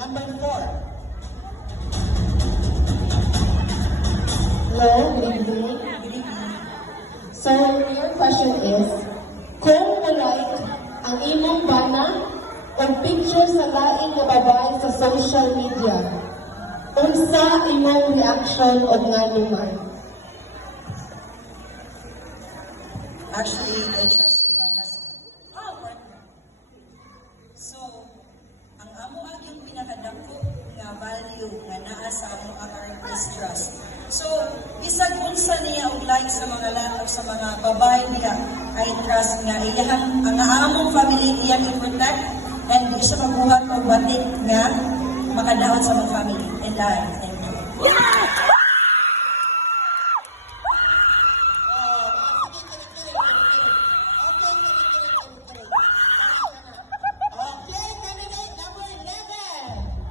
Number 4. Hello, good evening. So, your question is, kung na-like ang imong bana o picture sa laing nga babae sa social media, unsa imong reaction o nga naman? Actually, I trusted my husband. Partner. So, ang amo yung pinakadako nga value nga naa sa amo ang is trust. So, bisag unsa niya og like sa mga lahat sa mga babae niya, I trust nga ilahang ang among family niya i-protect and di siya magbuhat og batik nga makadaot sa mga family. And I thank you.